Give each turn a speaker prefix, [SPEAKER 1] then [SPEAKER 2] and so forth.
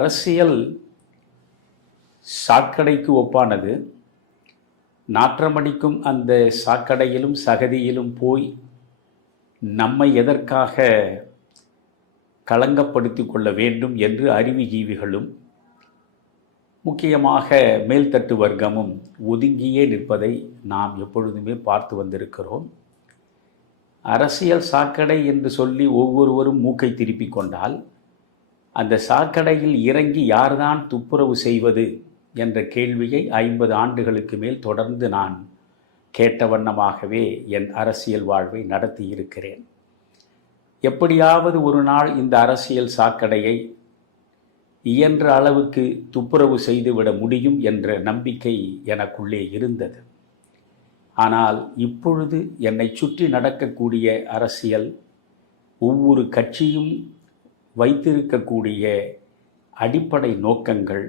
[SPEAKER 1] அரசியல் சாக்கடைக்கு ஒப்பானது. நாற்றமடிக்கும் அந்த சாக்கடையிலும் சகதியிலும் போய் நம்மை எதற்காக களங்கப்படுத்தி கொள்ள வேண்டும் என்று அறிவுஜீவிகளும் முக்கியமாக மேல்தட்டு வர்க்கமும் ஒதுங்கியே நிற்பதை நாம் எப்பொழுதுமே பார்த்து வந்திருக்கிறோம். அரசியல் சாக்கடை என்று சொல்லி ஒவ்வொருவரும் மூக்கை திருப்பிக் கொண்டால் அந்த சாக்கடையில் இறங்கி யார்தான் துப்புரவு செய்வது? என்ற கேள்வியை ஐம்பது ஆண்டுகளுக்கு மேல் தொடர்ந்து நான் கேட்ட வண்ணமாகவே என் அரசியல் வாழ்வை நடத்தி இருக்கிறேன் எப்படியாவது ஒரு நாள் இந்த அரசியல் சாக்கடையை இயன்ற அளவுக்கு துப்புரவு செய்துவிட முடியும் என்ற நம்பிக்கை எனக்குள்ளே இருந்தது. ஆனால் இப்பொழுது என்னை சுற்றி நடக்கக்கூடிய அரசியல் ஒவ்வொரு கட்சியும் வைத்திருக்கக்கூடிய அடிப்படை நோக்கங்கள்